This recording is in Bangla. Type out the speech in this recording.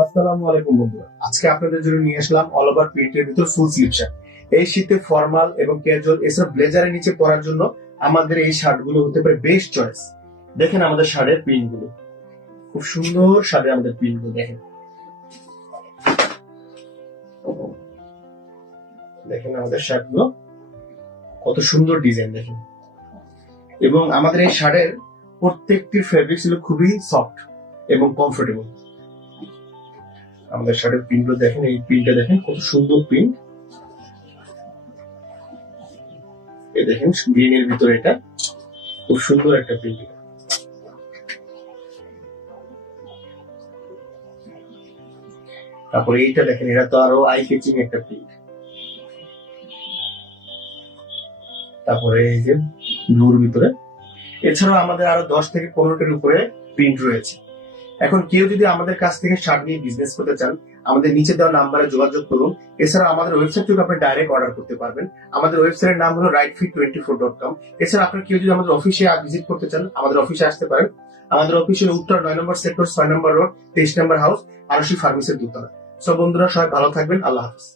আসসালামু আলাইকুম বন্ধুরা, আজকে আপনাদের জন্য নিয়ে আসলাম অল ওভার প্রিন্টের ভিতর ফুল স্লিভ শার্ট। এই শীতে ফর্মাল এবং ক্যাজুয়াল এসব ব্লেজারের নিচে পরার জন্য আমাদের এই শার্ট গুলো হতে পারে বেস্ট চয়েস। দেখেন আমাদের শার্টের প্রিন্ট গুলো, খুব সুন্দর সাথে আমাদের প্রিন্ট গুলো দেখেন। দেখেন আমাদের শার্ট গুলো কত সুন্দর ডিজাইন দেখেন, এবং আমাদের এই শার্টের প্রত্যেকটি ফেব্রিক ছিল খুবই সফট এবং কমফোর্টেবল। আমাদের শার্টের প্রিন্টগুলো দেখেন, এই প্রিন্টটা দেখেন কত সুন্দর প্রিন্ট। এই দেখেন গ্রিন এর ভিতরে এটা খুব সুন্দর একটা প্রিন্ট। তারপরে এইটা দেখেন, এটা তো আরো আই ক্যাচিং একটা প্রিন্ট। তারপরে এই যে ব্লুর ভিতরে, এছাড়াও আমাদের আরো 10 থেকে 15টার উপরে প্রিন্ট রয়েছে। এখন কেউ যদি আমাদের কাছ থেকে শার্ট নিয়ে বিজনেস করতে চান, আমাদের নিচে দেওয়া নাম্বারে যোগাযোগ করুন। এছাড়া আমাদের ওয়েবসাইট থেকে আপনি ডাইরেক্ট অর্ডার করতে পারবেন। আমাদের ওয়েবসাইটের নাম হলো rightfit24.com। এছাড়া আপনার কেউ যদি আমাদের অফিসে ভিজিট করতে চান, আমাদের অফিসে আসতে পারেন। আমাদের অফিস হলো উত্তর 9 নম্বর সেক্টর, 6 নম্বর রোড, 23 নম্বর হাউস, আরশি ফার্মেসির দোতলা। সব বন্ধুরা সবাই ভালো থাকবেন, আল্লাহ হাফিজ।